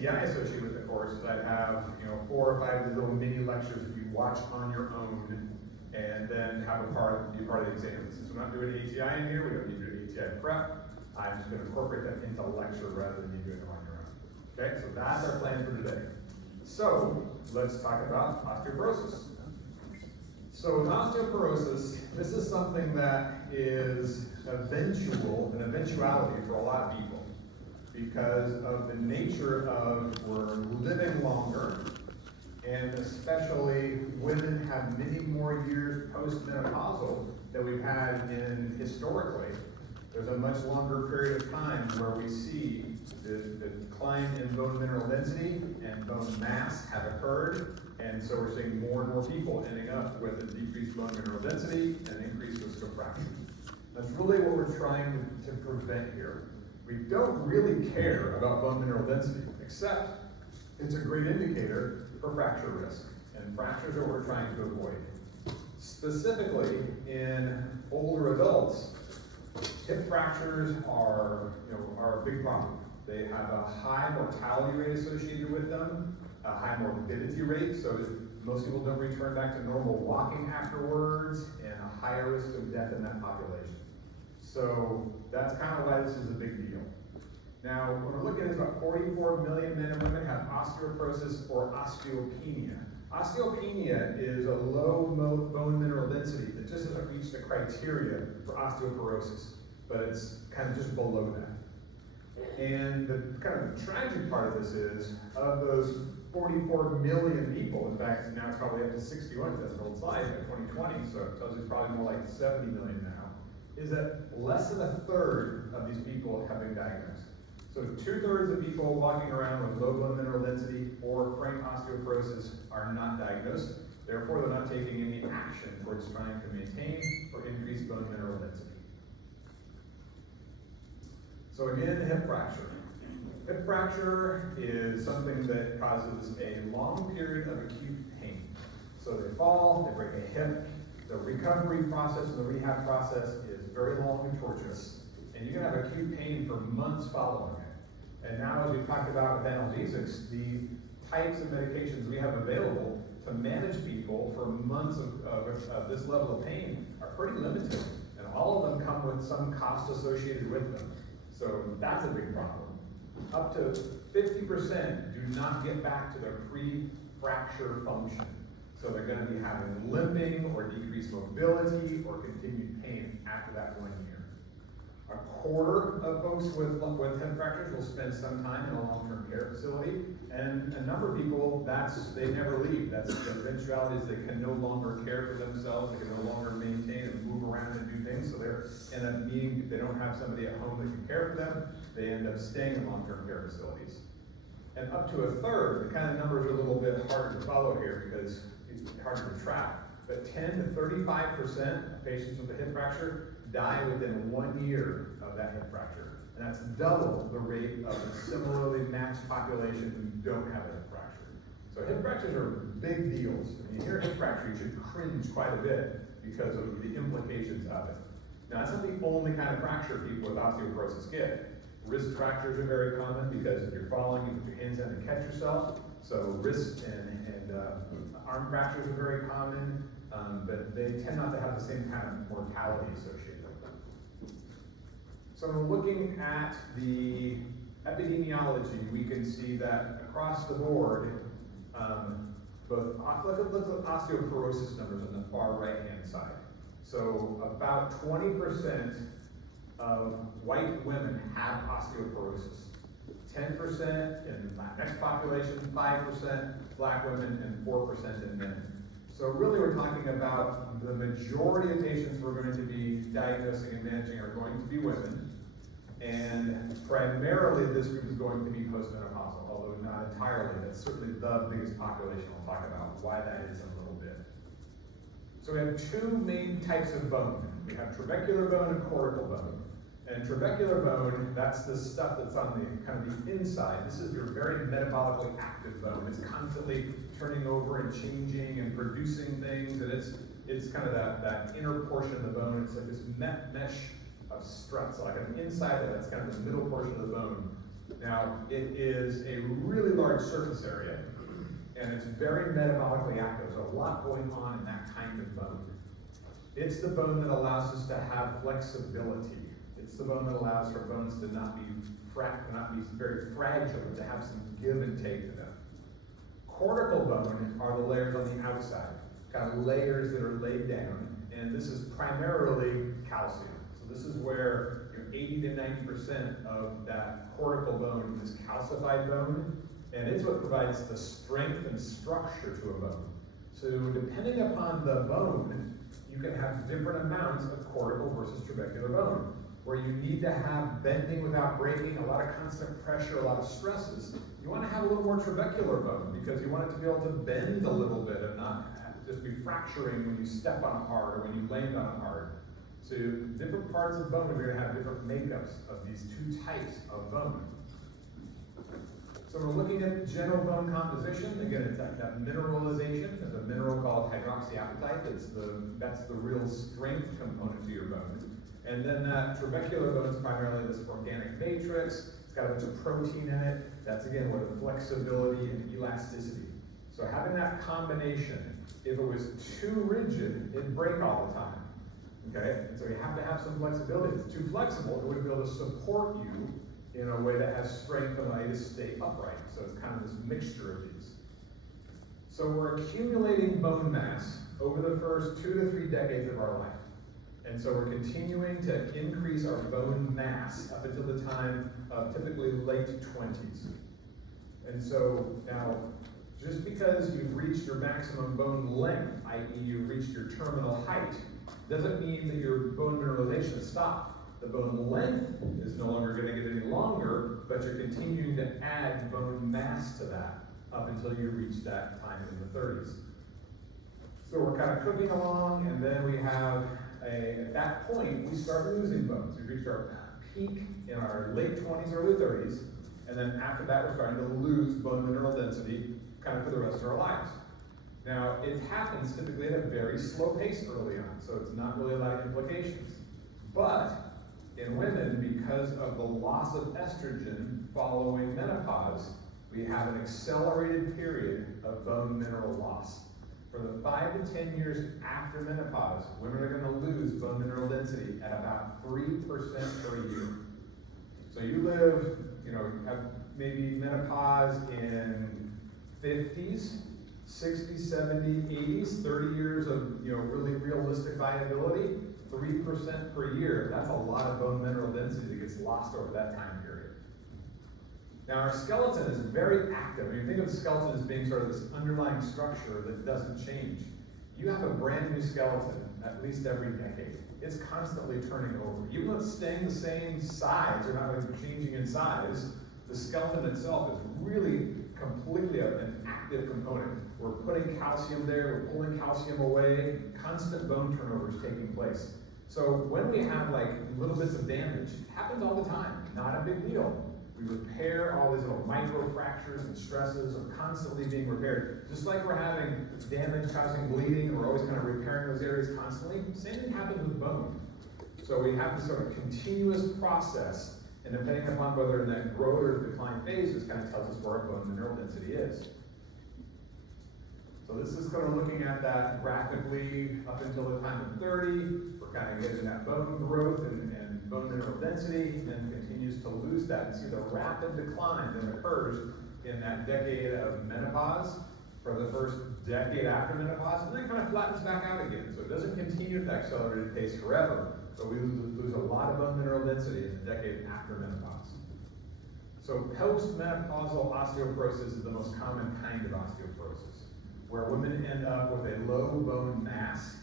ATI associated with the course is I'd have 4 or 5 little mini lectures that you watch on your own, and then have be part of the exam. Since we're not doing ATI in here, we don't need to do ATI prep. I'm just going to incorporate them into lecture rather than you doing it on your own. Okay, so that's our plan for today. So let's talk about osteoporosis. So with osteoporosis, this is something that is an eventuality for a lot of people because of the nature of we're living longer, and especially women have many more years post-menopausal than we've had historically. There's a much longer period of time where we see the decline in bone mineral density and bone mass have occurred, and so we're seeing more and more people ending up with a decreased bone mineral density and increased risk of fractures. That's really what we're trying to prevent here. We don't really care about bone mineral density, except it's a great indicator for fracture risk, and fractures are what we're trying to avoid. Specifically, in older adults, hip fractures are a big problem. They have a high mortality rate associated with them, a high morbidity rate, so most people don't return back to normal walking afterwards, and a higher risk of death in that population. So that's kind of why this is a big deal. Now, when we're looking at about 44 million men and women have osteoporosis or osteopenia. Osteopenia is a low bone mineral density that just doesn't reach the criteria for osteoporosis, but it's kind of just below that. And the kind of tragic part of this is, of those 44 million people, in fact, now it's probably up to 61, that's an old slide, by 2020, so it tells you it's probably more like 70 million now, is that less than a third of these people have been diagnosed. So 2/3 of people walking around with low bone mineral density or frank osteoporosis are not diagnosed. Therefore, they're not taking any action towards trying to maintain or increase bone mineral density. So again, hip fracture. Hip fracture is something that causes a long period of acute pain. So they fall, they break a hip. The recovery process and the rehab process is very long and tortuous. And you can have acute pain for months following it. And now, as we've talked about with analgesics, the types of medications we have available to manage people for months of this level of pain are pretty limited. And all of them come with some cost associated with them. So that's a big problem. Up to 50% do not get back to their pre-fracture function. So they're going to be having limping or decreased mobility or continued pain after that 1 year. 1/4 of folks with hip fractures will spend some time in a long-term care facility, and a number of people, they never leave. That's the eventuality is they can no longer care for themselves, they can no longer maintain and move around and do things, so they don't have somebody at home that can care for them, they end up staying in long-term care facilities. And up to 1/3, the kind of numbers are a little bit harder to follow here because it's harder to track, but 10 to 35% of patients with a hip fracture die within 1 year of that hip fracture. And that's double the rate of a similarly matched population who don't have a hip fracture. So hip fractures are big deals. When you hear hip fracture, you should cringe quite a bit because of the implications of it. Now, that's not the only kind of fracture people with osteoporosis get. Wrist fractures are very common because if you're falling, you put your hands down to catch yourself. So wrist and arm fractures are very common, but they tend not to have the same kind of mortality associated with them. So when we're looking at the epidemiology, we can see that across the board, look at the osteoporosis numbers on the far right-hand side. So about 20% of white women have osteoporosis. 10% in Latinx population, 5% black women, and 4% in men. So really we're talking about the majority of patients we're going to be diagnosing and managing are going to be women. And primarily this group is going to be postmenopausal, although not entirely. That's certainly the biggest population. We'll talk about why that is in a little bit. So we have 2 main types of bone. We have trabecular bone and cortical bone. And trabecular bone, that's the stuff that's on the kind of the inside. This is your very metabolically active bone. It's constantly turning over and changing and producing things, and it's kind of that inner portion of the bone. It's like this mesh of struts. So like on the inside of that's kind of the middle portion of the bone. Now, it is a really large surface area, and it's very metabolically active. There's a lot going on in that kind of bone. It's the bone that allows us to have flexibility. It's the bone that allows for bones to not be very fragile, but to have some give and take to them. Cortical bone are the layers on the outside, kind of layers that are laid down, and this is primarily calcium. So this is where 80 to 90% of that cortical bone is calcified bone, and it's what provides the strength and structure to a bone. So depending upon the bone, you can have different amounts of cortical versus trabecular bone, where you need to have bending without breaking, a lot of constant pressure, a lot of stresses. You want to have a little more trabecular bone because you want it to be able to bend a little bit and not just be fracturing when you step on it hard or when you land on it hard. So different parts of bone are going to have different makeups of these two types of bone. So we're looking at general bone composition. Again, it's that mineralization. There's a mineral called hydroxyapatite. That's the real strength component to your bone. And then that trabecular bone is primarily this organic matrix. It's got a bunch of protein in it. That's again where the flexibility and elasticity. So having that combination, if it was too rigid, it'd break all the time. Okay? And so you have to have some flexibility. If it's too flexible, it wouldn't be able to support you in a way that has strength and allow you to stay upright. So it's kind of this mixture of these. So we're accumulating bone mass over the first 2 to 3 decades of our life. And so we're continuing to increase our bone mass up until the time of typically late 20s. And so now, just because you've reached your maximum bone length, i.e. you've reached your terminal height, doesn't mean that your bone mineralization has stopped. The bone length is no longer going to get any longer, but you're continuing to add bone mass to that up until you reach that time in the 30s. So we're kind of cooking along, and then we have at that point, we start losing bones. We reach our peak in our late 20s, early 30s, and then after that, we're starting to lose bone mineral density kind of for the rest of our lives. Now, it happens typically at a very slow pace early on, so it's not really a lot of implications. But in women, because of the loss of estrogen following menopause, we have an accelerated period of bone mineral loss. For the 5 to 10 years after menopause, women are going to lose bone mineral density at about 3% per year. So you live, have maybe menopause in 50s, 60s, 70s, 80s, 30 years of really realistic viability, 3% per year. That's a lot of bone mineral density that gets lost over that time period. Now our skeleton is very active. When you think of the skeleton as being sort of this underlying structure that doesn't change, you have a brand new skeleton at least every decade. It's constantly turning over. Even though it's staying the same size, or not really changing in size, the skeleton itself is really completely an active component. We're putting calcium there, we're pulling calcium away, constant bone turnover is taking place. So when we have like little bits of damage, it happens all the time, not a big deal. We repair all these little micro fractures and stresses are constantly being repaired. Just like we're having damage causing bleeding, and we're always kind of repairing those areas constantly, same thing happens with bone. So we have this sort of continuous process, and depending upon whether in that growth or decline phase, this kind of tells us where our bone mineral density is. So this is kind of looking at that graphically up until the time of 30. We're kind of getting that bone growth and bone mineral density, and then continues to lose that. And see the rapid decline that occurs in that decade of menopause for the first decade after menopause, and then kind of flattens back out again. So it doesn't continue at that accelerated pace forever, but we lose a lot of bone mineral density in the decade after menopause. So postmenopausal osteoporosis is the most common kind of osteoporosis, where women end up with a low bone mass,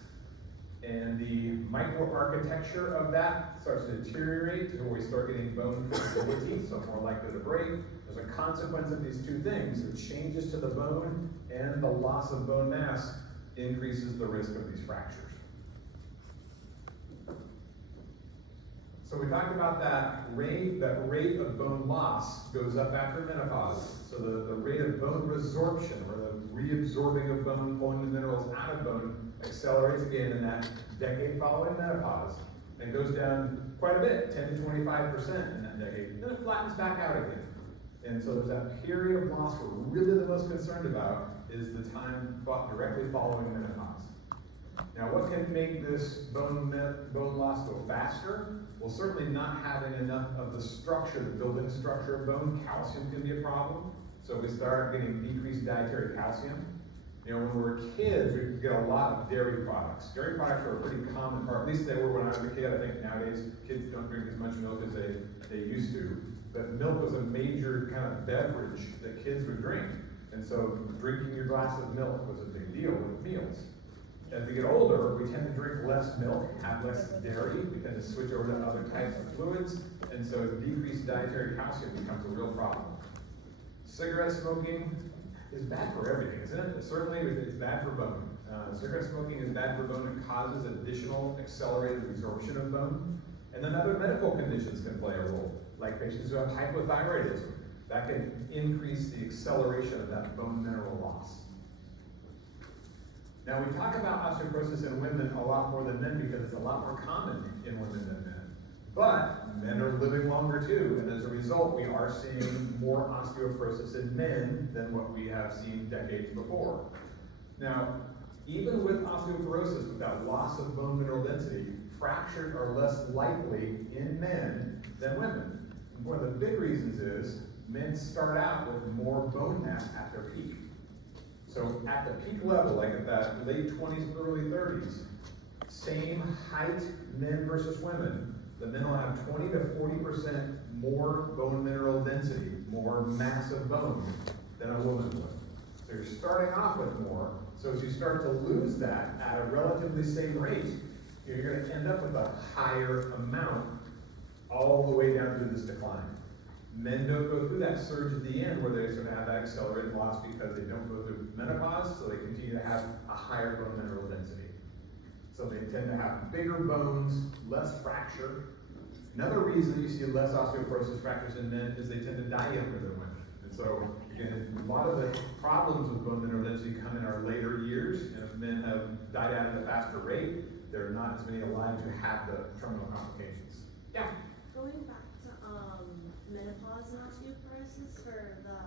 and the microarchitecture of that starts to deteriorate to where we start getting bone fragility, so more likely to break. As a consequence of these two things, the changes to the bone and the loss of bone mass increases the risk of these fractures. So we talked about that rate of bone loss goes up after menopause. So the rate of bone resorption, or the reabsorbing of bone, pulling the minerals out of bone, accelerates again in that decade following menopause, and goes down quite a bit, 10 to 25% in that decade. Then it flattens back out again. And so there's that period of loss we're really the most concerned about is the time directly following menopause. Now, what can make this bone loss go faster? Well, certainly not having enough of the structure, the building structure of bone. Calcium can be a problem. So we start getting decreased dietary calcium. You know, when we were kids, we get a lot of dairy products. Dairy products were a pretty common part, at least they were when I was a kid. I think nowadays kids don't drink as much milk as they used to. But milk was a major kind of beverage that kids would drink. And so drinking your glass of milk was a big deal with meals. As we get older, we tend to drink less milk, have less dairy, we tend to switch over to other types of fluids, and so decreased dietary calcium becomes a real problem. Cigarette smoking is bad for everything, isn't it? Certainly, it's bad for bone. Cigarette smoking is bad for bone. It causes additional accelerated resorption of bone. And then other medical conditions can play a role, like patients who have hypothyroidism. That can increase the acceleration of that bone mineral loss. Now, we talk about osteoporosis in women a lot more than men because it's a lot more common in women than men. But men are living longer too, and as a result, we are seeing more osteoporosis in men than what we have seen decades before. Now, even with osteoporosis, with that loss of bone mineral density, fractures are less likely in men than women. And one of the big reasons is men start out with more bone mass at their peak. So at the peak level, like at that late 20s, early 30s, same height men versus women, the men will have 20 to 40% more bone mineral density, more mass of bone than a woman would. So you're starting off with more, so as you start to lose that at a relatively same rate, you're going to end up with a higher amount all the way down through this decline. Men don't go through that surge at the end where they sort of have that accelerated loss because they don't go through menopause, so they continue to have a higher bone mineral density. So they tend to have bigger bones, less fracture. Another reason you see less osteoporosis fractures in men is they tend to die younger than women. And so, again, a lot of the problems with bone mineral density come in our later years, and if men have died out at a faster rate, there are not as many alive who have the terminal complications. Yeah? Going back to menopause and osteoporosis for the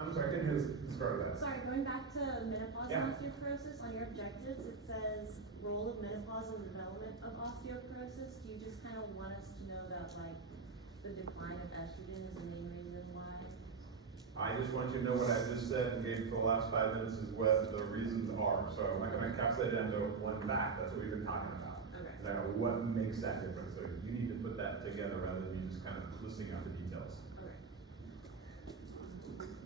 I'm sorry, I didn't hear the start of that. Sorry, going back to menopause Yeah. and osteoporosis, on your objectives it says role of menopause in the development of osteoporosis. Do you just kind of want us to know that like the decline of estrogen is the main reason why? I just want you to know what I just said and gave for the last 5 minutes is what the reasons are. So I'm not going to encapsulate it into one fact. That's what we've been talking about. Okay. And I know what makes that difference. So you need to put that together rather than me just kind of listing out the details. Okay.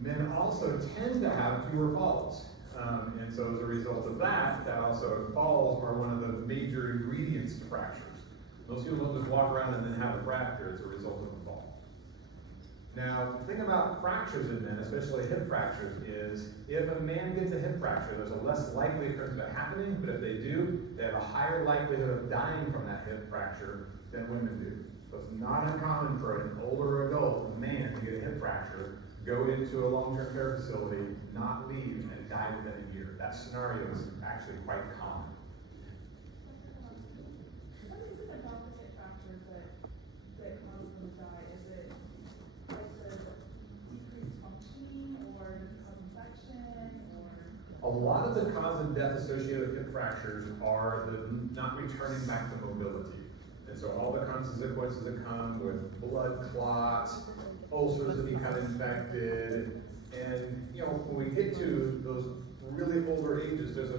Men also tend to have fewer falls. And so as a result of that, falls are one of the major ingredients to fractures. Most people don't just walk around and then have a fracture as a result of a fall. Now, the thing about fractures in men, especially hip fractures, is if a man gets a hip fracture, there's a less likely occurrence of it happening, but if they do, they have a higher likelihood of dying from that hip fracture than women do. So it's not uncommon for an older adult, a man, to get a hip fracture, go into a long-term care facility, not leave, and die within a year. That scenario is actually quite common. What is it about the hip fractures that causes them to die? Is it like the decreased functioning, or does it cause infection, or? A lot of the cause of death associated with hip fractures are the not returning back to mobility. And so all the consequences that come with blood clots, ulcers that become infected, and when we get to those really older ages, there's a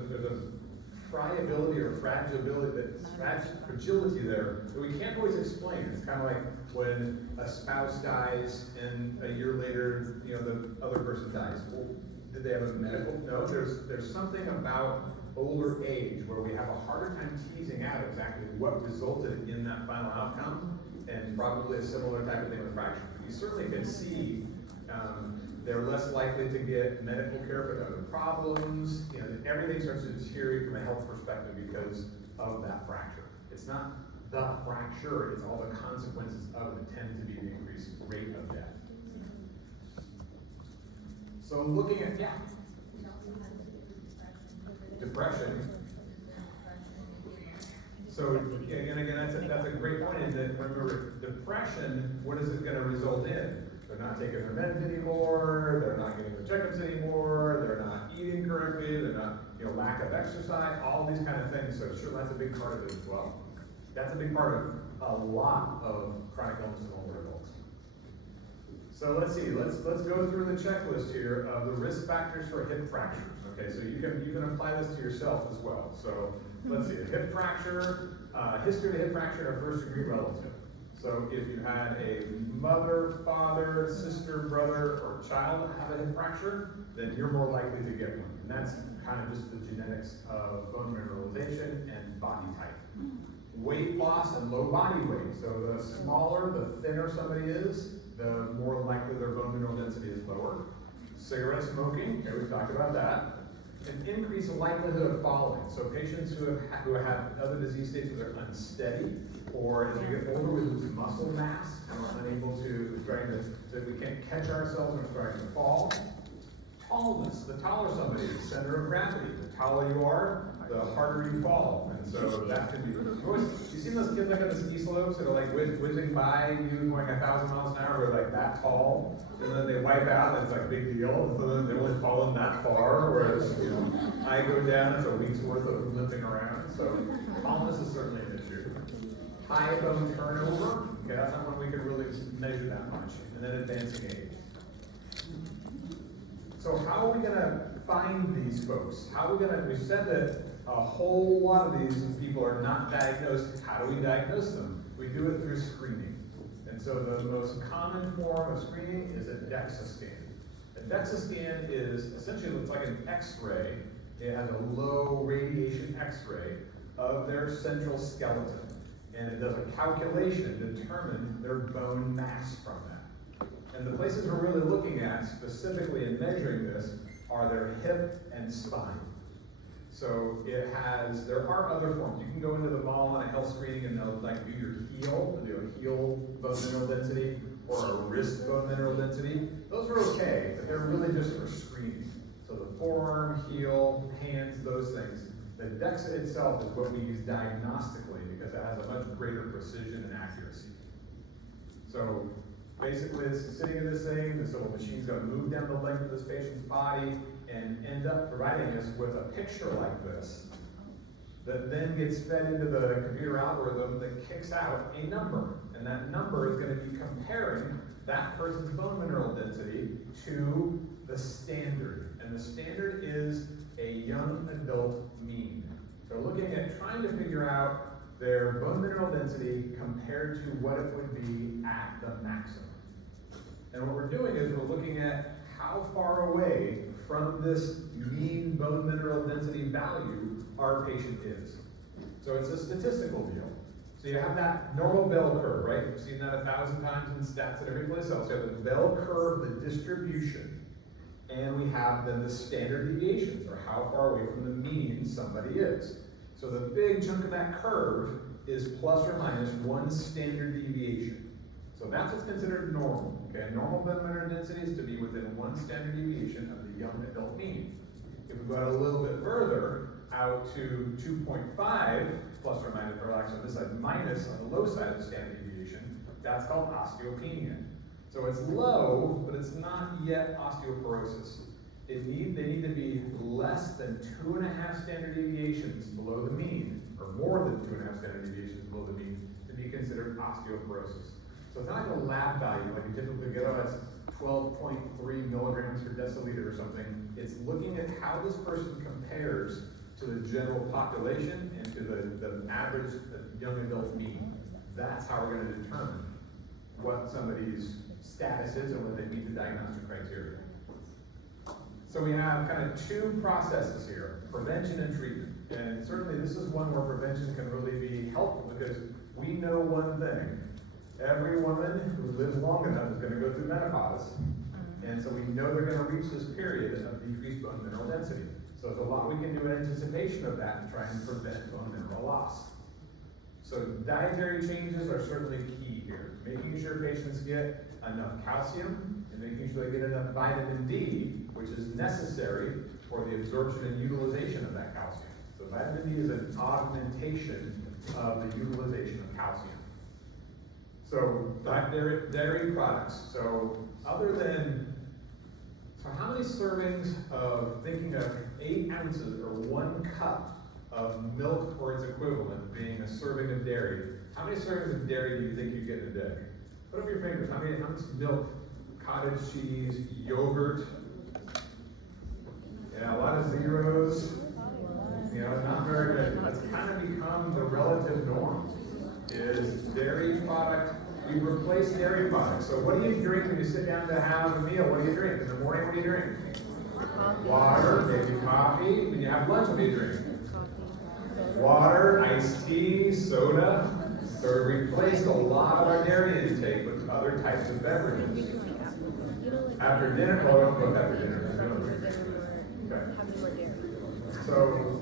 friability or fragility there that we can't always explain. It's kind of like when a spouse dies and a year later, the other person dies. Well, did they have a medical? No, there's something about older age where we have a harder time teasing out exactly what resulted in that final outcome, and probably a similar type of thing with fractures. You certainly can see they're less likely to get medical care for other problems. Everything starts to deteriorate from a health perspective because of that fracture. It's not the fracture, it's all the consequences of it tend to be the increased rate of death. So looking at, depression. So again, that's a great point. In that, remember, depression, what is it going to result in? They're not taking their meds anymore, they're not getting their checkups anymore, they're not eating correctly, they're not, lack of exercise, all these kind of things. So sure, that's a big part of it as well. That's a big part of a lot of chronic illness in older adults. So let's see, let's go through the checklist here of the risk factors for hip fractures. Okay, so you can apply this to yourself as well. So let's see, a hip fracture, history of a hip fracture in a first degree relative. So if you had a mother, father, sister, brother, or child have a hip fracture, then you're more likely to get one. And that's kind of just the genetics of bone mineralization and body type. Weight loss and low body weight. So the smaller, the thinner somebody is, the more likely their bone mineral density is lower. Cigarette smoking, okay, we've talked about that. An increased likelihood of falling. So patients who have other disease states where they're unsteady, or as we get older, we lose muscle mass and we're unable to, so we can't catch ourselves and we're starting to fall. Tallness. The taller somebody is, center of gravity. The taller you are, the harder you fall. And so that can be, you see those kids like on the ski slopes that are like whizzing by you going 1,000 miles an hour, they're like that tall, and then they wipe out and it's like a big deal. So then they've only fallen that far, whereas, I go down, it's a week's worth of limping around. So tallness is certainly an issue. High bone turnover, okay, that's not one we can really measure that much. And then advancing age. So how are we gonna find these folks? We said that a whole lot of these people are not diagnosed. How do we diagnose them? We do it through screening. And so the most common form of screening is a DEXA scan. A DEXA scan is essentially looks like an X-ray. It has a low radiation X-ray of their central skeleton. And it does a calculation to determine their bone mass from that. And the places we're really looking at specifically in measuring this are their hip and spine. So there are other forms. You can go into the mall on a health screening and they'll like do your heel, do a heel bone mineral density or a wrist bone mineral density. Those are okay, but they're really just for screening. So the forearm, heel, hands, those things. The DEXA itself is what we use diagnostically because it has a much greater precision and accuracy. So basically, it's sitting in this thing, this little machine's going to move down the length of this patient's body and end up providing us with a picture like this that then gets fed into the computer algorithm that kicks out a number. And that number is going to be comparing that person's bone mineral density to the standard. And the standard is a young adult mean. So looking at trying to figure out their bone mineral density compared to what it would be at the maximum. And what we're doing is we're looking at how far away from this mean bone mineral density value our patient is. So it's a statistical deal. So you have that normal bell curve, right? You've seen that 1,000 times in stats at every place else. You have the bell curve, the distribution, and we have then the standard deviations, or how far away from the mean somebody is. So the big chunk of that curve is plus or minus 1 standard deviation. So that's what's considered normal. Okay, normal bone mineral density is to be within 1 standard deviation of the young adult mean. If we go out a little bit further, out to 2.5 plus or minus, or actually on this side minus on the low side of the standard deviation, that's called osteopenia. So it's low, but it's not yet osteoporosis. They need to be less than 2.5 standard deviations below the mean, or more than 2.5 standard deviations below the mean, to be considered osteoporosis. So it's not like a lab value, like you typically get, oh, that's 12.3 milligrams per deciliter or something. It's looking at how this person compares to the general population and to the average young adult mean. That's how we're going to determine what somebody's status is and whether they meet the diagnostic criteria. So we have kind of 2 processes here, prevention and treatment. And certainly this is one where prevention can really be helpful because we know one thing. Every woman who lives long enough is going to go through menopause. And so we know they're going to reach this period of decreased bone mineral density. So there's a lot we can do in anticipation of that to try and prevent bone mineral loss. So dietary changes are certainly key here. Making sure patients get enough calcium and making sure they get enough vitamin D, which is necessary for the absorption and utilization of that calcium. So vitamin D is an augmentation of the utilization of calcium. So dairy products. So other than, so how many servings of, thinking of 8 ounces or 1 cup of milk or its equivalent being a serving of dairy, how many servings of dairy do you think you get in a day? Put up your fingers, how much milk, cottage cheese, yogurt? Yeah, a lot of zeros. You know, not very good. That's kind of become the relative norm, is dairy product. We replace dairy products. So what do you drink when you sit down to have a meal? What do you drink? In the morning, what do you drink? Water, maybe coffee. When you have lunch, what do you drink? Water, iced tea, soda. So we replaced a lot of our dairy intake with other types of beverages. After dinner, well, don't cook after dinner. Okay. So,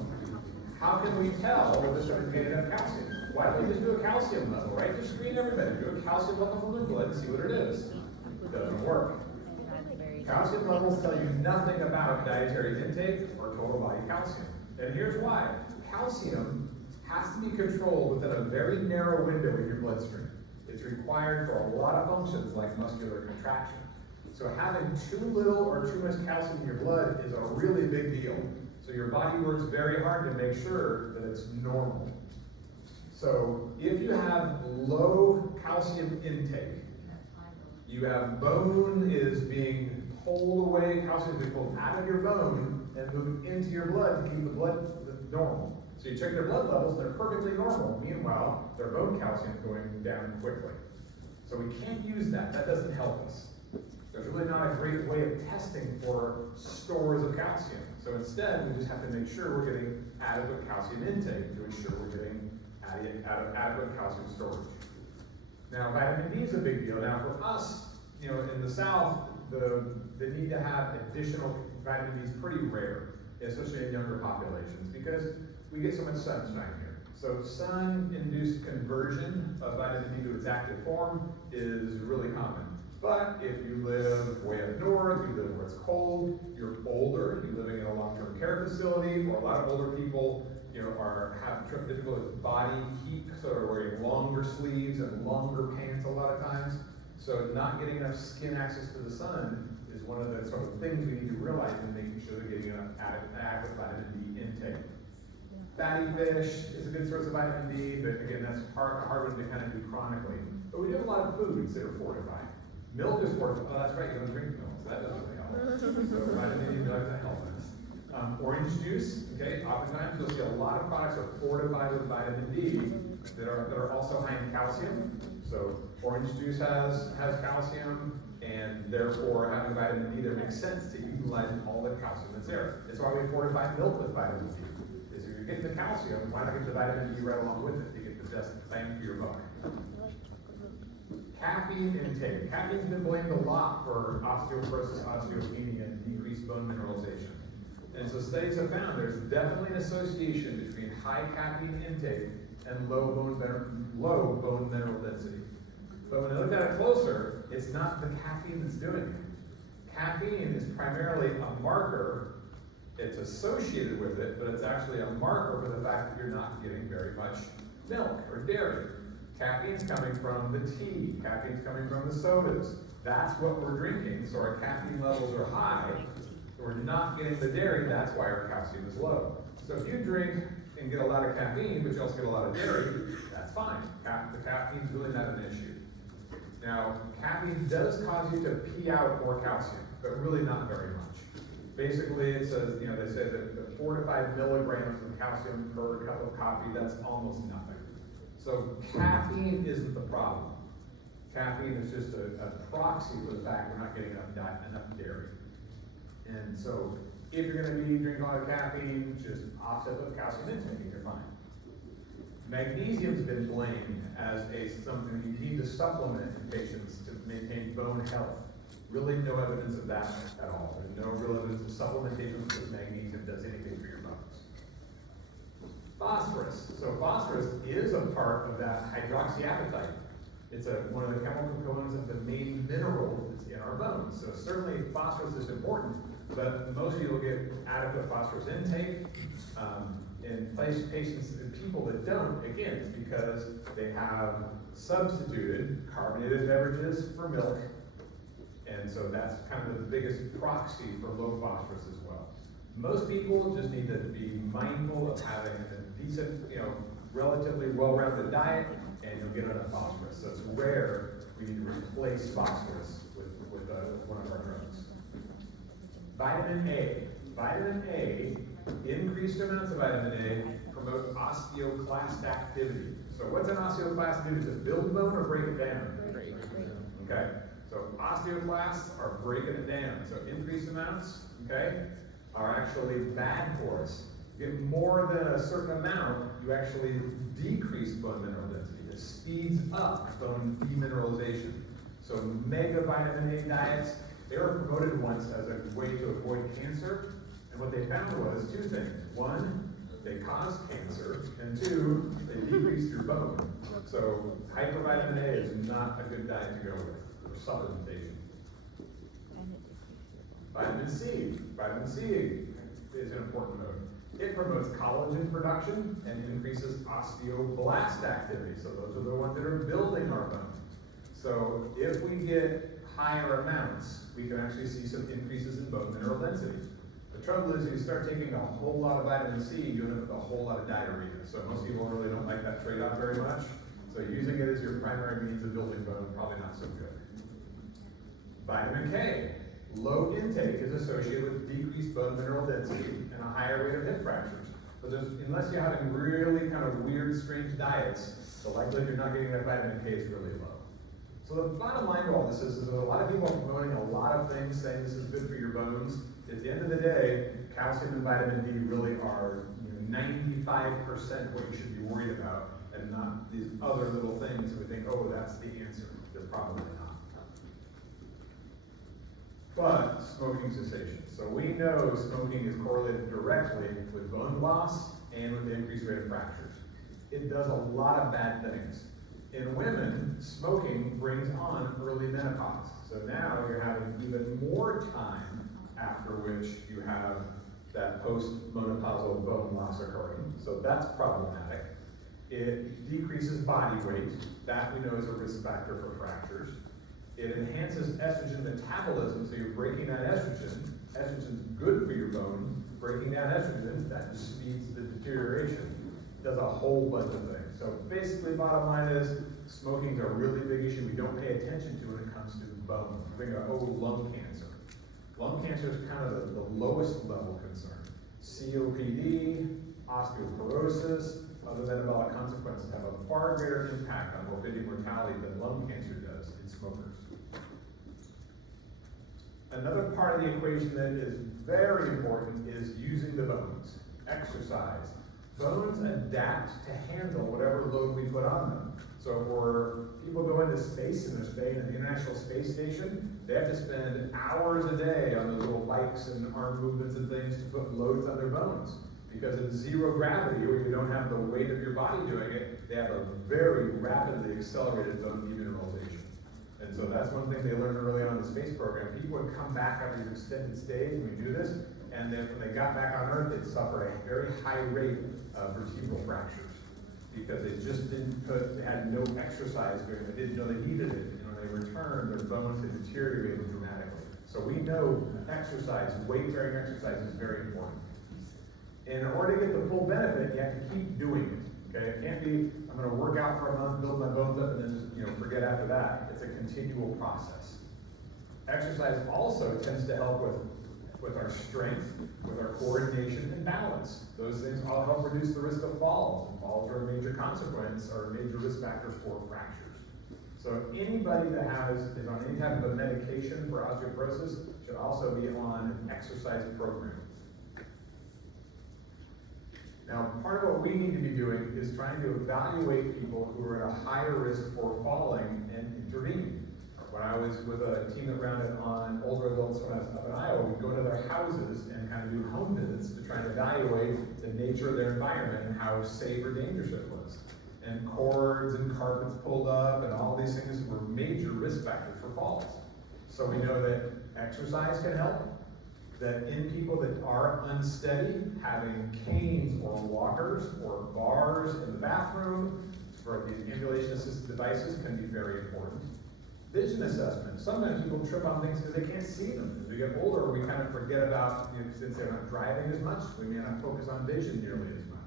how can we tell whether someone's getting enough calcium? Why don't we just do a calcium level, right? Just screen everybody. Do a calcium level from their blood and see what it is. It doesn't work. Calcium levels tell you nothing about dietary intake or total body calcium. And here's why. Calcium has to be controlled within a very narrow window in your bloodstream. It's required for a lot of functions like muscular contraction. So having too little or too much calcium in your blood is a really big deal. So your body works very hard to make sure that it's normal. So if you have low calcium intake, you have bone is being pulled away, calcium is being pulled out of your bone and moved into your blood to keep the blood normal. So you check their blood levels, they're perfectly normal. Meanwhile, their bone calcium is going down quickly. So we can't use that. That doesn't help us. There's really not a great way of testing for stores of calcium. So instead, we just have to make sure we're getting adequate calcium intake to ensure we're getting adequate calcium storage. Now, vitamin D is a big deal. Now, for us, you know, in the South, the need to have additional vitamin D is pretty rare, especially in younger populations, because we get so much sunshine here. So sun-induced conversion of vitamin D to its active form is really common. But if you live way up north, you live where it's cold, you're older, you're living in a long-term care facility, or a lot of older people, you know, have difficulty with body heat, so are wearing longer sleeves and longer pants a lot of times. So not getting enough skin access to the sun is one of the sort of things we need to realize in making sure they're getting enough adequate vitamin D intake. Fatty fish is a good source of vitamin D, but again, that's a hard one to kind of do chronically. But we do have a lot of foods that are fortified. Milk is fortified. Oh, that's right, you don't drink milk, so that doesn't really help. So vitamin D doesn't help us. Orange juice, okay, oftentimes you'll see a lot of products are fortified with vitamin D that are also high in calcium. So orange juice has calcium, and therefore having vitamin D there makes sense to utilize all the calcium that's there. That's why we fortify milk with vitamin D. Is if you're getting the calcium, why not get the vitamin D right along with it to get the best bang for your buck? Caffeine intake. Caffeine's been blamed a lot for osteoporosis, osteopenia, and decreased bone mineralization. And so studies have found there's definitely an association between high caffeine intake and low bone mineral density. But when you look at it closer, it's not the caffeine that's doing it. Caffeine is primarily a marker. It's associated with it, but it's actually a marker for the fact that you're not getting very much milk or dairy. Caffeine's coming from the tea. Caffeine's coming from the sodas. That's what we're drinking, so our caffeine levels are high. We're not getting the dairy, that's why our calcium is low. So if you drink and get a lot of caffeine, but you also get a lot of dairy, that's fine. The caffeine's really not an issue. Now, caffeine does cause you to pee out more calcium, but really not very much. Basically, it says, you know, they say that 4 to 5 milligrams of calcium per cup of coffee, that's almost nothing. So caffeine isn't the problem. Caffeine is just a proxy for the fact we're not getting enough dairy. And so if you're going to be drinking a lot of caffeine, just offset with calcium intake and you're fine. Magnesium's been blamed as something you need to supplement in patients to maintain bone health. Really no evidence of that at all. There's no real evidence of supplementation with magnesium does anything for your bones. Phosphorus. So phosphorus is a part of that hydroxyapatite. It's one of the chemical components of the main mineral that's in our bones. So certainly phosphorus is important, but most people get adequate phosphorus intake. In patients and people that don't, again, it's because they have substituted carbonated beverages for milk, And so that's kind of the biggest proxy for low phosphorus as well. Most people just need to be mindful of having a decent, relatively well-rounded diet, and you'll get enough phosphorus. So it's rare we need to replace phosphorus with one of our drugs. Vitamin A. Vitamin A, increased amounts of vitamin A promote osteoclast activity. So what's an osteoclast do? Does it build bone or break it down? Okay, so osteoclasts are breaking it down. So increased amounts, are actually bad for us. You get more than a certain amount, you actually decrease bone mineral density. It speeds up bone demineralization. So mega vitamin A diets, they were promoted once as a way to avoid cancer. And what they found was two things. One, they cause cancer, and two, they decrease your bone. So hypervitamin A is not a good diet to go with, or supplementation. Vitamin C. Vitamin C is an important node. It promotes collagen production and increases osteoblast activity. So those are the ones that are building our bone. So if we get higher amounts, we can actually see some increases in bone mineral density. The trouble is, you start taking a whole lot of vitamin C, you end up with a whole lot of diarrhea. So most people really don't like that trade-off very much. So using it as your primary means of building bone, probably not so good. Vitamin K. Low intake is associated with decreased bone mineral density and a higher rate of hip fractures. But unless you're having really kind of weird, strange diets, the likelihood you're not getting that vitamin K is really low. So the bottom line to all this is that a lot of people are promoting a lot of things, saying this is good for your bones. At the end of the day, calcium and vitamin D really are 95% what you should be worried about, and not these other little things that we think, oh, that's the answer. They're probably not. But smoking cessation. So we know smoking is correlated directly with bone loss and with the increased rate of fractures. It does a lot of bad things. In women, smoking brings on early menopause. So now you're having even more time after which you have that post-menopausal bone loss occurring. So that's problematic. It decreases body weight. That we know is a risk factor for fractures. It enhances estrogen metabolism, so you're breaking down estrogen. Estrogen's good for your bone. Breaking down estrogen, that just speeds the deterioration. It does a whole bunch of things. So basically, bottom line is, smoking is a really big issue we don't pay attention to when it comes to bone. Think about, lung cancer. Lung cancer is kind of the lowest level concern. COPD, osteoporosis, other metabolic consequences have a far greater impact on morbidity and mortality than lung cancer does in smokers. Another part of the equation that is very important is using the bones, exercise. Bones adapt to handle whatever load we put on them. So people go into space and they're staying at the International Space Station, they have to spend hours a day on those little bikes and arm movements and things to put loads on their bones. Because in zero gravity, where you don't have the weight of your body doing it, they have a very rapidly accelerated bone demineralization. And so that's one thing they learned early on in the space program. People would come back after these extended stays, and we do this, and then when they got back on Earth, they'd suffer a very high rate of vertebral fractures because they just they had no exercise doing it. They didn't know they needed it. And when they returned, their bones had deteriorated dramatically. So we know exercise, weight-bearing exercise is very important. In order to get the full benefit, you have to keep doing it. Okay, it can't be, I'm going to work out for a month, build my bones up, and then just forget after that. It's a continual process. Exercise also tends to help with our strength, with our coordination and balance. Those things all help reduce the risk of falls. And falls are a major consequence or a major risk factor for fractures. So anybody that is on any type of a medication for osteoporosis should also be on an exercise program. Now, part of what we need to be doing is trying to evaluate people who are at a higher risk for falling and intervene. When I was with a team that rounded on older adults when I was up in Iowa, we'd go to their houses and kind of do home visits to try and evaluate the nature of their environment and how safe or dangerous it was. And cords and carpets pulled up and all these things were major risk factors for falls. So we know that exercise can help. That in people that are unsteady, having canes or walkers or bars in the bathroom for these ambulation assisted devices can be very important. Vision assessment. Sometimes people trip on things because they can't see them. As we get older, we kind of forget about, since they're not driving as much, we may not focus on vision nearly as much.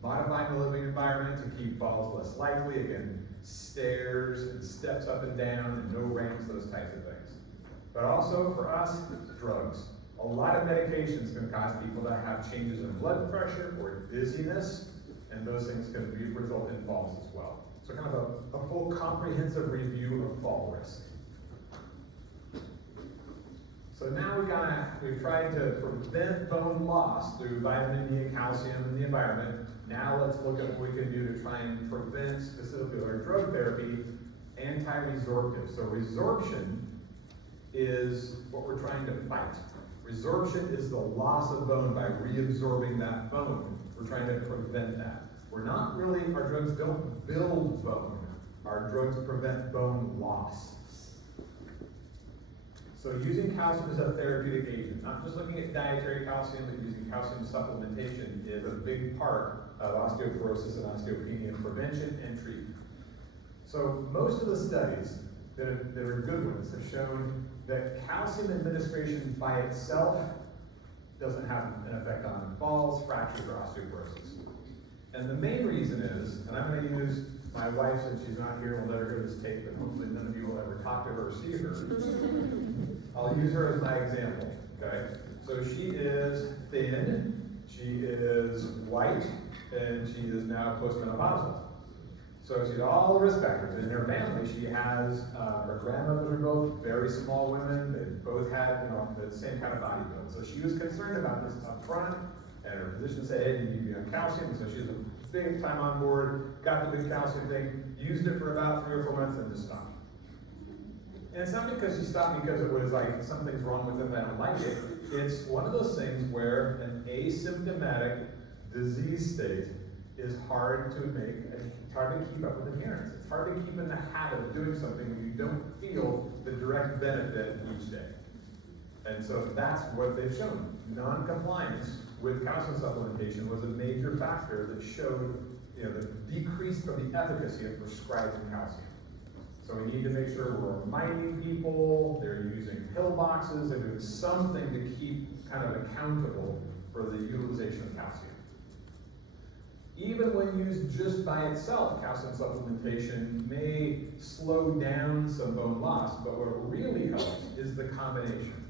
Modifying the living environment to keep falls less likely. Again, stairs and steps up and down and no ramps, those types of things. But also for us, drugs. A lot of medications can cause people to have changes in blood pressure or dizziness, and those things can result in falls as well. So kind of a full comprehensive review of fall risk. So now we've tried to prevent bone loss through vitamin D and calcium in the environment. Now let's look at what we can do to try and prevent, specifically with our drug therapy, anti-resorptive. So resorption is what we're trying to fight. Resorption is the loss of bone by reabsorbing that bone. We're trying to prevent that. Our drugs don't build bone. Our drugs prevent bone loss. So using calcium as a therapeutic agent, not just looking at dietary calcium, but using calcium supplementation is a big part of osteoporosis and osteopenia prevention and treatment. So most of the studies that are good ones have shown that calcium administration by itself doesn't have an effect on falls, fractures, or osteoporosis. And the main reason is, and I'm going to use my wife since she's not here, we'll let her go to this tape, but hopefully none of you will ever talk to her or see her. I'll use her as my example, okay? So she is thin, she is white, and she is now postmenopausal. So she's all the risk factors. In her family, she has, her grandmothers are both very small women, they both had, the same kind of body build. So she was concerned about this up front, and her physician said, hey, you need to be on calcium, so she was a big time on board, got the big calcium thing, used it for about 3 or 4 months, and just stopped. And it's not because she stopped because it was like, something's wrong with it, I don't like it. It's one of those things where an asymptomatic disease state is hard to keep up with adherence. It's hard to keep in the habit of doing something when you don't feel the direct benefit each day. And so that's what they've shown. Non-compliance with calcium supplementation was a major factor that showed the decrease from the efficacy of prescribing calcium. So we need to make sure we're reminding people, they're using pill boxes, they're doing something to keep kind of accountable for the utilization of calcium. Even when used just by itself, calcium supplementation may slow down some bone loss, but what really helps is the combination.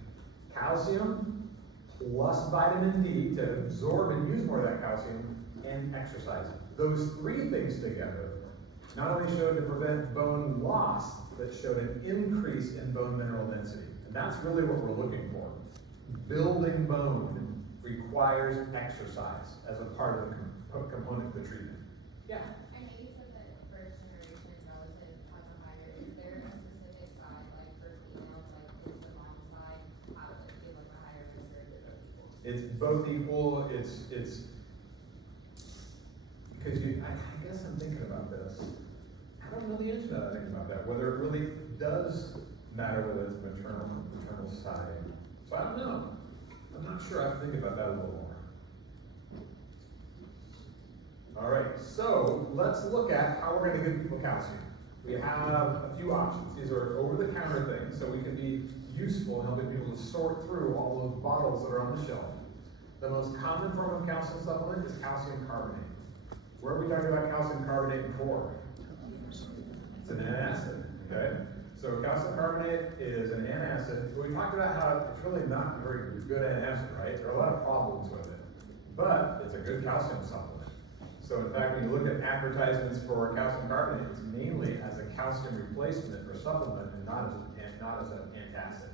Calcium plus vitamin D to absorb and use more of that calcium, and exercise. Those 3 things together not only showed to prevent bone loss, but showed an increase in bone mineral density. And that's really what we're looking for. Building bone requires exercise as a part of the component of the treatment. Yeah? I know you said that first generation relative has a higher, is there a specific side, like for females, like is the mom side, how does it feel like a higher percentage of people? It's both equal, it's because I guess I'm thinking about this. I don't know the answer to that, I think about that, whether it really does matter whether it's maternal or paternal side. So I don't know. I'm not sure, I have to think about that a little more. All right, so let's look at how we're going to give people calcium. We have a few options. These are over-the-counter things, so we can be useful in helping people to sort through all those bottles that are on the shelf. The most common form of calcium supplement is calcium carbonate. Where are we talking about calcium carbonate for? It's an antacid, okay? So calcium carbonate is an antacid. We talked about how it's really not a very good antacid, right? There are a lot of problems with it, but it's a good calcium supplement. So in fact, when you look at advertisements for calcium carbonate, it's mainly as a calcium replacement or supplement and not as an antacid.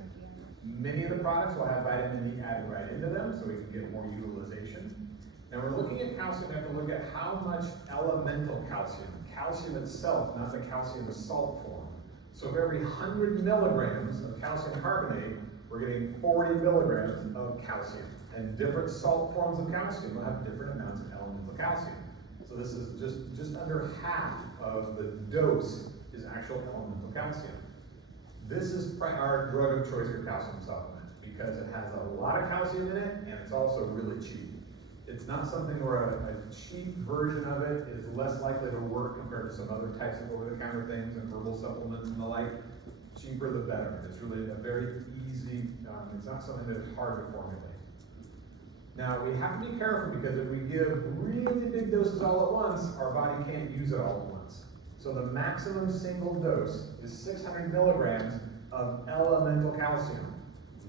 Many of the products will have vitamin D added right into them, so we can get more utilization. Now we're looking at calcium, we have to look at how much elemental calcium itself, not the calcium salt form. So for every 100 milligrams of calcium carbonate, we're getting 40 milligrams of calcium. And different salt forms of calcium will have different amounts of elemental calcium. So this is just under half of the dose is actual elemental calcium. This is our drug of choice for calcium supplement because it has a lot of calcium in it and it's also really cheap. It's not something where a cheap version of it is less likely to work compared to some other types of over-the-counter things and herbal supplements and the like. cheaper the better. It's really a very easy, it's not something that's hard to formulate. Now, we have to be careful because if we give really big doses all at once, our body can't use it all at once. So the maximum single dose is 600 milligrams of elemental calcium,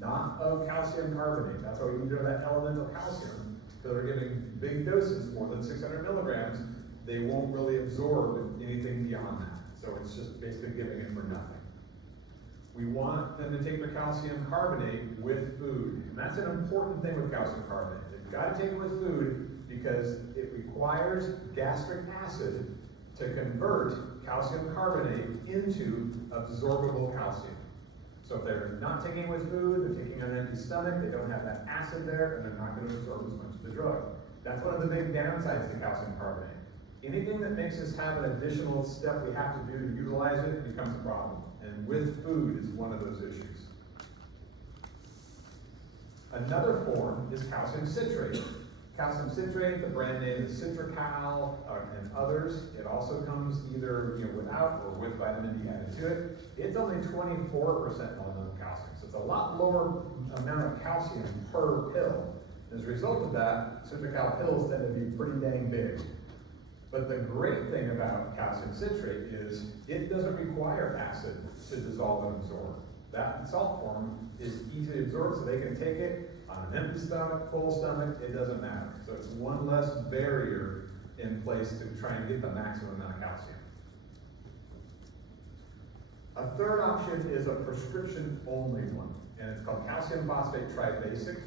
not of calcium carbonate. That's why we need to know that elemental calcium, because they're giving big doses, more than 600 milligrams, they won't really absorb anything beyond that. So it's just basically giving it for nothing. We want them to take their calcium carbonate with food. And that's an important thing with calcium carbonate. They've got to take it with food because it requires gastric acid to convert calcium carbonate into absorbable calcium. So if they're not taking it with food, they're taking it on an empty stomach, they don't have that acid there, and they're not going to absorb as much of the drug. That's one of the big downsides to calcium carbonate. Anything that makes us have an additional step we have to do to utilize it becomes a problem. And with food is one of those issues. Another form is calcium citrate. Calcium citrate, the brand name is Citracal and others. It also comes either without or with vitamin D added to it. It's only 24% elemental calcium, so it's a lot lower amount of calcium per pill. As a result of that, Citracal pills tend to be pretty dang big. But the great thing about calcium citrate is it doesn't require acid to dissolve and absorb. That salt form is easily absorbed, so they can take it on an empty stomach, full stomach, it doesn't matter. So it's one less barrier in place to try and get the maximum amount of calcium. A third option is a prescription-only one, and it's called calcium phosphate tribasic.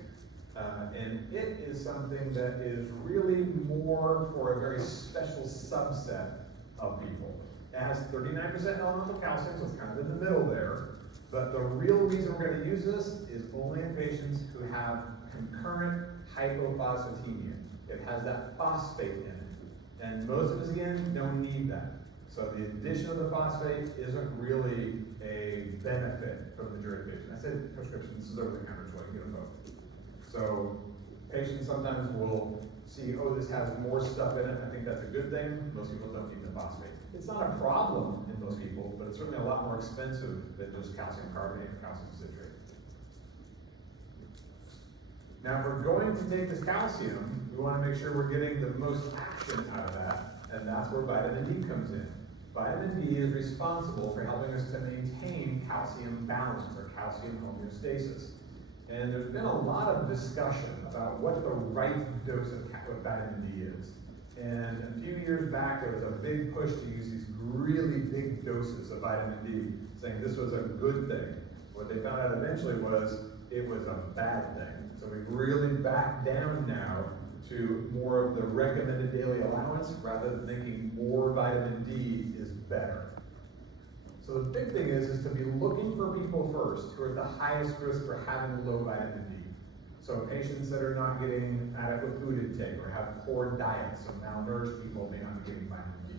And it is something that is really more for a very special subset of people. It has 39% elemental calcium, so it's kind of in the middle there. But the real reason we're going to use this is only in patients who have concurrent hypophosphatemia. It has that phosphate in it. And most of us, again, don't need that. So the addition of the phosphate isn't really a benefit from the majority of patients. I said prescription, this is over the counter, so I can get them both. So patients sometimes will see, oh, this has more stuff in it. I think that's a good thing. Most people don't need the phosphate. It's not a problem in most people, but it's certainly a lot more expensive than just calcium carbonate or calcium citrate. Now, if we're going to take this calcium, we want to make sure we're getting the most action out of that, and that's where vitamin D comes in. Vitamin D is responsible for helping us to maintain calcium balance or calcium homeostasis. And there's been a lot of discussion about what the right dose of vitamin D is. And a few years back, there was a big push to use these really big doses of vitamin D, saying this was a good thing. What they found out eventually was it was a bad thing. So we've really backed down now to more of the recommended daily allowance rather than thinking more vitamin D is better. So the big thing is to be looking for people first who are at the highest risk for having low vitamin D. So patients that are not getting adequate food intake or have poor diets, so malnourished people may not be getting vitamin D.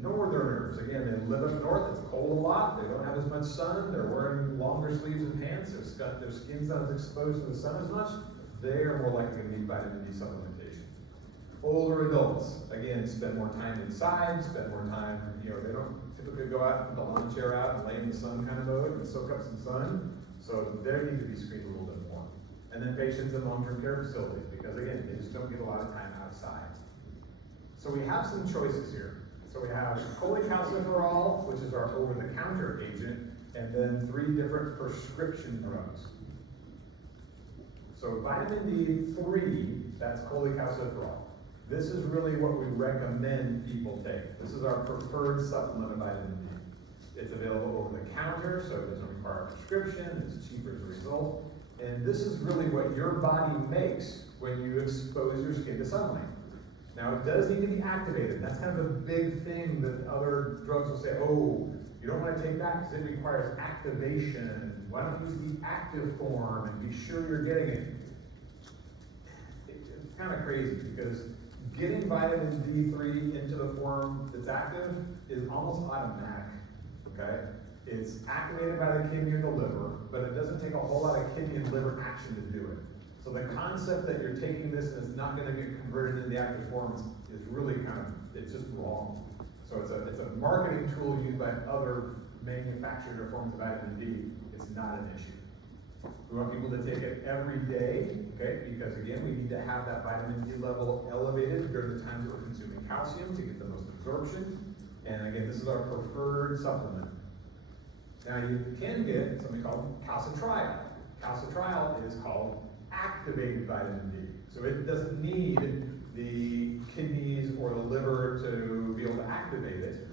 Northerners, again, they live up north, it's cold a lot, they don't have as much sun, they're wearing longer sleeves and pants, their skin's not as exposed to the sun as much, they are more likely to need vitamin D supplementation. Older adults, again, spend more time inside, spend more time, they don't typically go out and put the lawn chair out and lay in the sun kind of mode and soak up some sun, so they need to be screened a little bit more. And then patients in long-term care facilities, because again, they just don't get a lot of time outside. So we have some choices here. So we have cholecalciferol, which is our over-the-counter agent, and then 3 different prescription drugs. So vitamin D3, that's cholecalciferol. This is really what we recommend people take. This is our preferred supplement of vitamin D. It's available over the counter, so it doesn't require a prescription, it's cheaper as a result. And this is really what your body makes when you expose your skin to sunlight. Now, it does need to be activated. That's kind of a big thing that other drugs will say, oh, you don't want to take that because it requires activation. Why don't you use the active form and be sure you're getting it? It's kind of crazy because getting vitamin D3 into the form that's active is almost automatic, okay? It's activated by the kidney or the liver, but it doesn't take a whole lot of kidney and liver action to do it. So the concept that you're taking this and it's not going to get converted into the active form is really it's just wrong. So it's a marketing tool used by other manufactured or forms of vitamin D, it's not an issue. We want people to take it every day, okay, because again, we need to have that vitamin D level elevated during the times that we're consuming calcium to get the most absorption. And again, this is our preferred supplement. Now you can get something called calcitriol. Calcitriol is called activated vitamin D. So it doesn't need the kidneys or the liver to be able to activate it.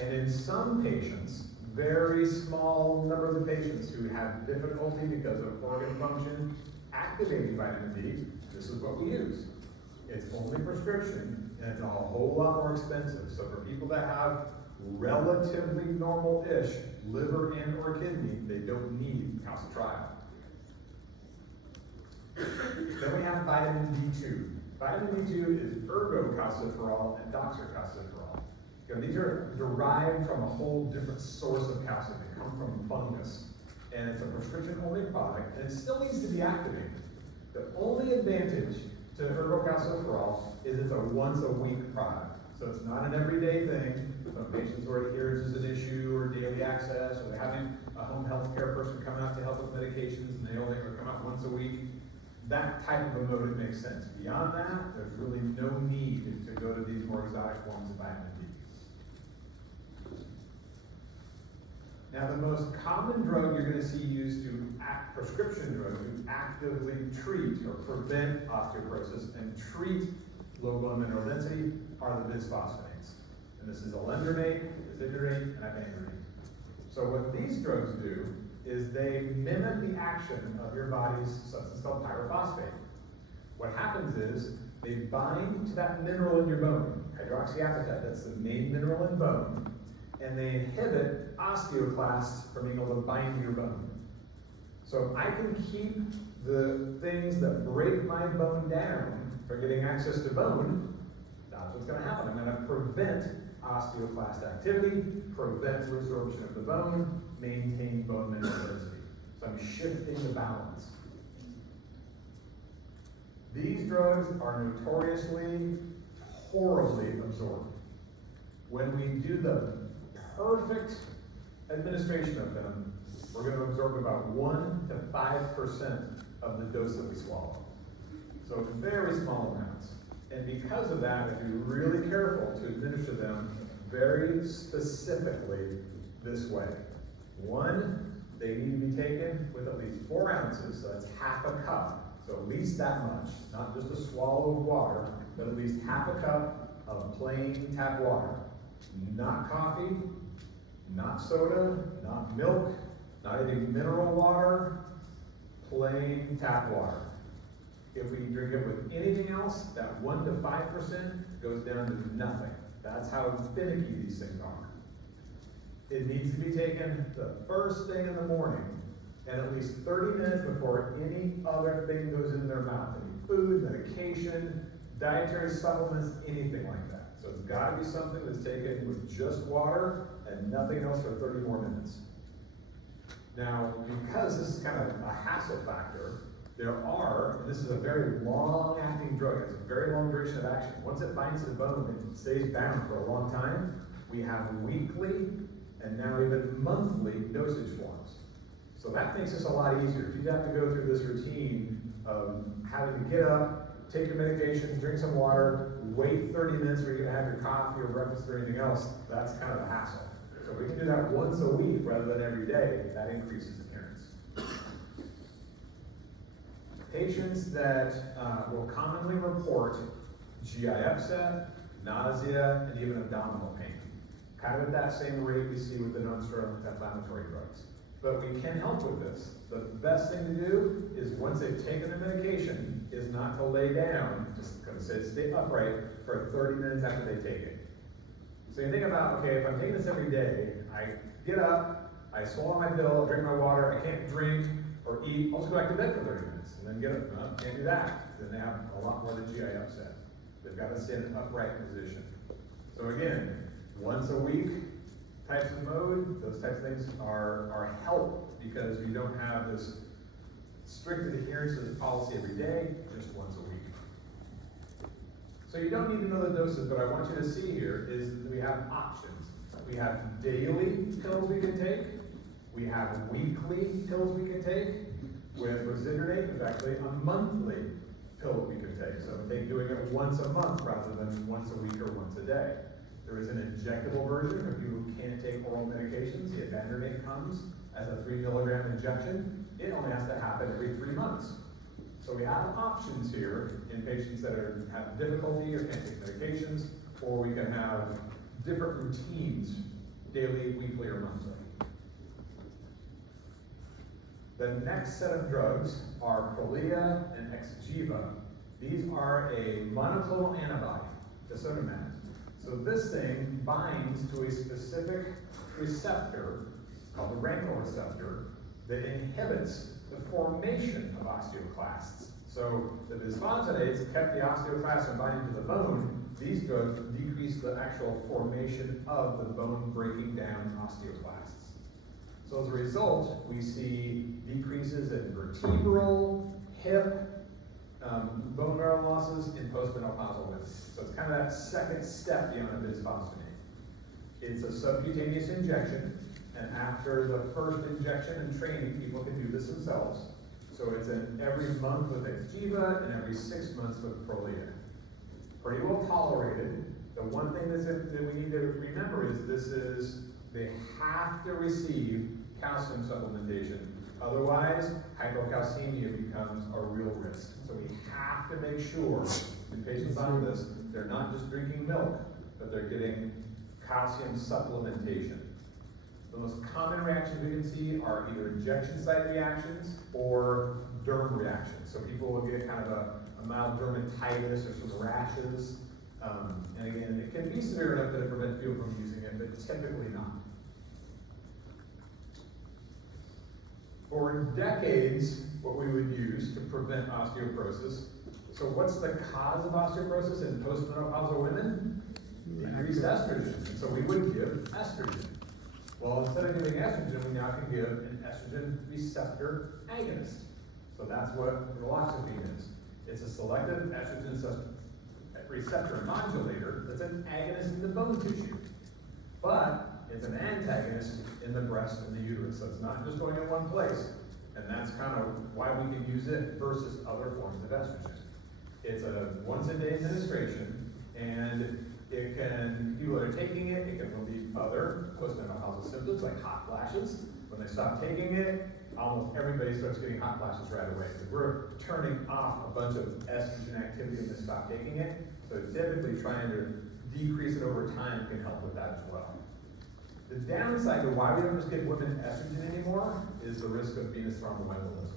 And in some patients, very small numbers of patients who have difficulty because of organ function activating vitamin D, this is what we use. It's only prescription, and it's a whole lot more expensive. So for people that have relatively normal-ish liver and or kidney, they don't need calcitriol. Then we have vitamin D2. Vitamin D2 is ergocalciferol and doxorcalciferol. These are derived from a whole different source of calcium. They come from fungus. And it's a prescription-only product, and it still needs to be activated. The only advantage to ergocalciferol is it's a once-a-week product. So it's not an everyday thing. Some patients where adherence is an issue, or daily access, or they're having a home health care person come out to help with medications, and they only come out once a week. That type of a mode, it makes sense. Beyond that, there's really no need to go to these more exotic forms of vitamin D. Now, the most common drug you're going to see used to prescription drugs to actively treat or prevent osteoporosis and treat low bone mineral density are the bisphosphonates. And this is alendronate, isidronate, and ivandronate. So what these drugs do is they mimic the action of your body's substance called pyrophosphate. What happens is they bind to that mineral in your bone, hydroxyapatite, that's the main mineral in bone, and they inhibit osteoclasts from being able to bind to your bone. So if I can keep the things that break my bone down from getting access to bone, that's what's going to happen. I'm going to prevent osteoclast activity, prevent resorption of the bone, maintain bone mineral density. So I'm shifting the balance. These drugs are notoriously horribly absorbed. When we do the perfect administration of them, we're going to absorb about 1 to 5% of the dose that we swallow. So very small amounts. And because of that, we have to be really careful to administer them very specifically this way. 1, they need to be taken with at least 4 ounces, so that's half a cup. So at least that much, not just a swallow of water, but at least half a cup of plain tap water. Not coffee, not soda, not milk, not any mineral water, plain tap water. If we drink it with anything else, that 1 to 5% goes down to nothing. That's how finicky these things are. It needs to be taken the first thing in the morning, and at least 30 minutes before any other thing goes in their mouth. Any food, medication, dietary supplements, anything like that. So it's got to be something that's taken with just water and nothing else for 30 more minutes. Now, because this is kind of a hassle factor, there are, and this is a very long-acting drug, it's a very long duration of action. Once it binds to the bone, it stays bound for a long time. We have weekly and now even monthly dosage forms. So that makes this a lot easier. If you have to go through this routine of having to get up, take your medication, drink some water, wait 30 minutes where you're going to have your coffee or breakfast or anything else, that's kind of a hassle. So if we can do that once a week rather than every day, that increases adherence. Patients that will commonly report GI upset, nausea, and even abdominal pain. Kind of at that same rate we see with the non-steroidal anti-inflammatory drugs. But we can help with this. The best thing to do is once they've taken their medication is not to lay down, just going to stay upright for 30 minutes after they take it. So you think about, okay, if I'm taking this every day, I get up, I swallow my pill, drink my water, I can't drink or eat, I'll just go back to bed for 30 minutes and then get up. No, can't do that. Then they have a lot more of the GI upset. They've got to stay in an upright position. So again, once a week types of mode, those types of things are help because you don't have this strict adherence to this policy every day, just once a week. So you don't need to know the doses, but I want you to see here is that we have options. We have daily pills we can take. We have weekly pills we can take. With rosiduronate, there's actually a monthly pill that we can take. So doing it once a month rather than once a week or once a day. There is an injectable version for people who can't take oral medications. The Advanronate comes as a 3 milligram injection. It only has to happen every 3 months. So we have options here in patients that have difficulty or can't take medications, or we can have different routines, daily, weekly, or monthly. The next set of drugs are Prolia and Xgeva. These are a monoclonal antibody, tisotumab. So this thing binds to a specific receptor called the rancor receptor that inhibits the formation of osteoclasts. So the bisphosphonates kept the osteoclasts from binding to the bone. These drugs decrease the actual formation of the bone breaking down osteoclasts. So as a result, we see decreases in vertebral, hip, bone marrow losses in postmenopausal women. So it's kind of that second step beyond a bisphosphonate. It's a subcutaneous injection, and after the first injection and training, people can do this themselves. So it's an every month with Xgeva and every 6 months with Prolia. Pretty well tolerated. The one thing that we need to remember is they have to receive calcium supplementation. Otherwise, hypocalcemia becomes a real risk. So we have to make sure the patients on this, they're not just drinking milk, but they're getting calcium supplementation. The most common reactions we can see are either injection site reactions or derm reactions. So people will get kind of a mild dermatitis or some rashes. And again, it can be severe enough that it prevents people from using it, but typically not. For decades, what we would use to prevent osteoporosis. So what's the cause of osteoporosis in postmenopausal women? Increased estrogen. So we would give estrogen. Well, instead of giving estrogen, we now can give an estrogen receptor agonist. So that's what raloxifene is. It's a selective estrogen receptor modulator that's an agonist in the bone tissue. But it's an antagonist in the breast and the uterus. So it's not just going in one place. And that's kind of why we can use it versus other forms of estrogen. It's a once-a-day administration, and it can, people that are taking it, it can relieve other postmenopausal symptoms like hot flashes. When they stop taking it, almost everybody starts getting hot flashes right away. Because we're turning off a bunch of estrogen activity when they stop taking it. So typically trying to decrease it over time can help with that as well. The downside to why we don't just give women estrogen anymore is the risk of venous thromboembolism.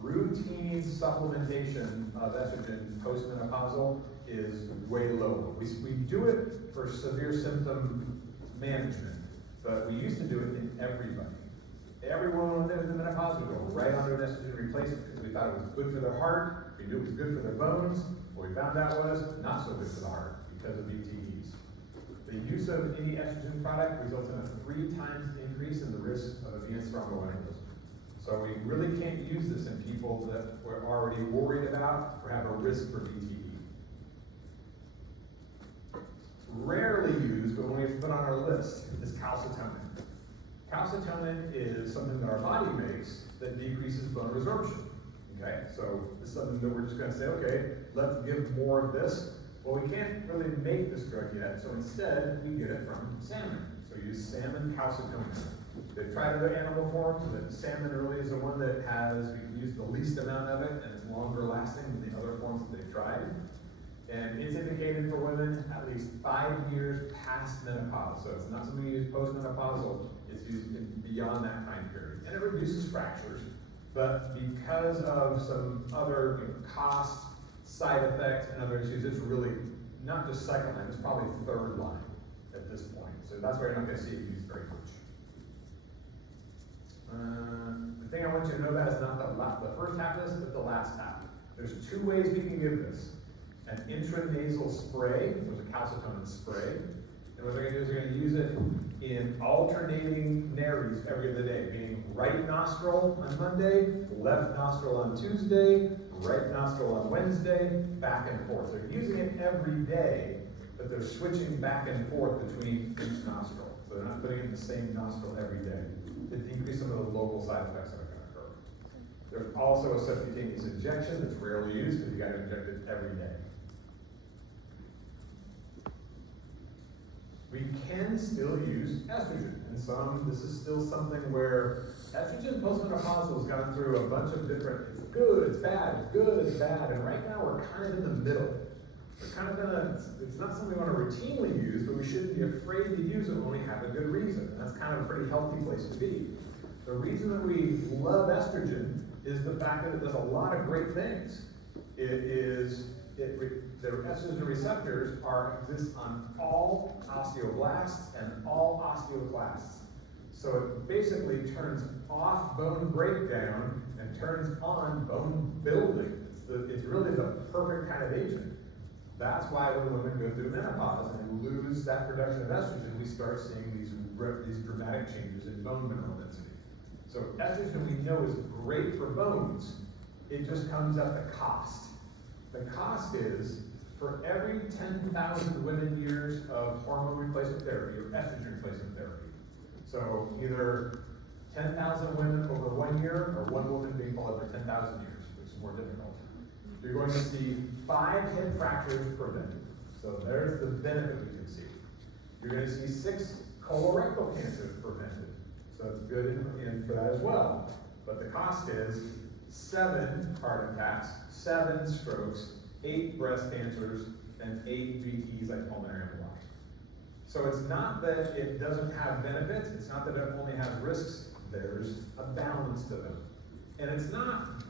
Routine supplementation of estrogen postmenopausal is way low. We do it for severe symptom management, but we used to do it in everybody. Every woman that was in menopause would go right onto an estrogen replacement because we thought it was good for their heart, we knew it was good for their bones. What we found out was not so good for the heart because of VTEs. The use of any estrogen product results in a 3 times increase in the risk of a venous thromboembolism. So we really can't use this in people that we're already worried about or have a risk for VTE. Rarely used, but when we put on our list, is calcitonin. Calcitonin is something that our body makes that decreases bone resorption. Okay, so this is something that we're just going to say, okay, let's give more of this. Well, we can't really make this drug yet, so instead we get it from salmon. So we use salmon calcitonin. They've tried other animal forms, but salmon really is the one that we can use the least amount of it, and it's longer lasting than the other forms that they've tried. And it's indicated for women at least 5 years past menopause. So it's not something you use postmenopausal, it's used beyond that time period. And it reduces fractures, but because of some other costs, side effects, and other issues, it's really not just second line, it's probably third line at this point. So that's why you're not going to see it used very much. The thing I want you to know about is not the first half of this, but the last half. There's 2 ways we can give this. An intranasal spray, there's a calcitonin spray. And what they're going to do is they're going to use it in alternating nares every other day, meaning right nostril on Monday, left nostril on Tuesday, right nostril on Wednesday, back and forth. So you're using it every day, but they're switching back and forth between each nostril. So they're not putting it in the same nostril every day to decrease some of the local side effects that are going to occur. There's also a subcutaneous injection that's rarely used because you got to inject it every day. We can still use estrogen, and this is still something where estrogen postmenopausal has gone through a bunch of different, it's good, it's bad, it's good, it's bad, and right now we're kind of in the middle. We're kind of it's not something we want to routinely use, but we shouldn't be afraid to use it when we have a good reason. That's kind of a pretty healthy place to be. The reason that we love estrogen is the fact that it does a lot of great things. The estrogen receptors exist on all osteoblasts and all osteoclasts. So it basically turns off bone breakdown and turns on bone building. It's really the perfect kind of agent. That's why when women go through menopause and lose that production of estrogen, we start seeing these dramatic changes in bone mineral density. So estrogen we know is great for bones. It just comes at the cost. The cost is, for every 10,000 women years of hormone replacement therapy or estrogen replacement therapy. So either 10,000 women over 1 year or one woman being followed for 10,000 years, which is more difficult. You're going to see 5 hip fractures prevented. So there's the benefit we can see. You're going to see 6 colorectal cancers prevented. So it's good in for that as well. But the cost is 7 heart attacks, 7 strokes, 8 breast cancers, and 8 VTs like pulmonary embolism. So it's not that it doesn't have benefits, it's not that it only has risks, there's a balance to them. And it's not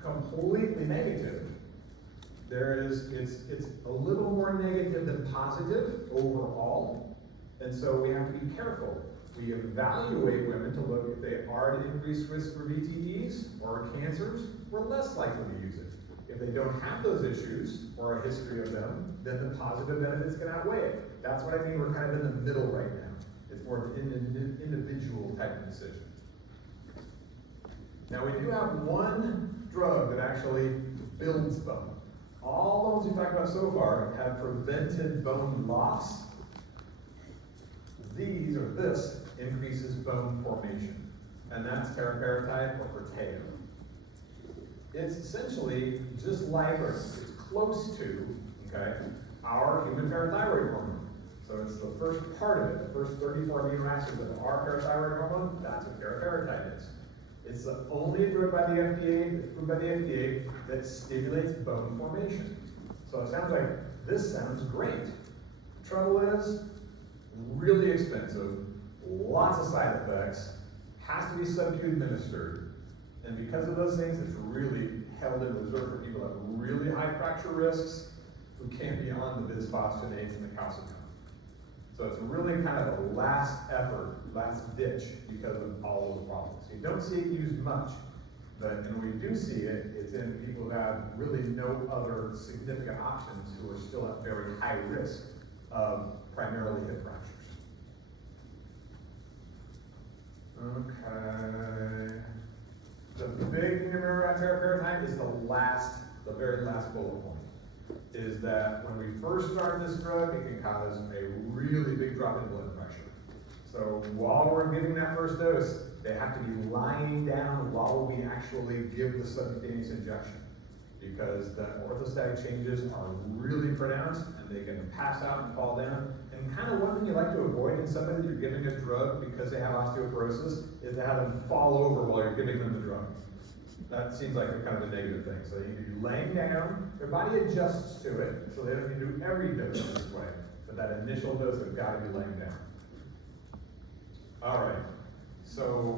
completely negative. It's a little more negative than positive overall, and so we have to be careful. We evaluate women to look if they are at increased risk for VTEs or cancers, we're less likely to use it. If they don't have those issues or a history of them, then the positive benefits can outweigh it. That's what I mean, we're kind of in the middle right now. It's more of an individual type of decision. Now we do have one drug that actually builds bone. All the ones we've talked about so far have prevented bone loss. This increases bone formation, and that's teriparatide or Forteo. It's essentially just like, or it's close to, okay, our human parathyroid hormone. So it's the first part of it, the first 34 amino acids of our parathyroid hormone, that's what teriparatide is. It's the only drug by the FDA, approved by the FDA, that stimulates bone formation. So it sounds like, this sounds great. The trouble is, really expensive, lots of side effects, has to be sub-Q administered, and because of those things, it's really held in reserve for people that have really high fracture risks who can't be on the bisphosphonates and the calcium. So it's really kind of a last effort, last ditch because of all of the problems. You don't see it used much, but when we do see it, it's in people who have really no other significant options who are still at very high risk of primarily hip fractures. Okay. The big thing to remember about teriparatide is the very last bullet point. Is that when we first start this drug, it can cause a really big drop in blood pressure. So while we're giving that first dose, they have to be lying down while we actually give the subcutaneous injection. Because the orthostatic changes are really pronounced and they can pass out and fall down. And kind of one thing you like to avoid in somebody that you're giving a drug because they have osteoporosis is to have them fall over while you're giving them the drug. That seems like a kind of a negative thing. So you need to be laying down, their body adjusts to it, so they don't need to do every dose this way. But that initial dose, they've got to be laying down. All right, so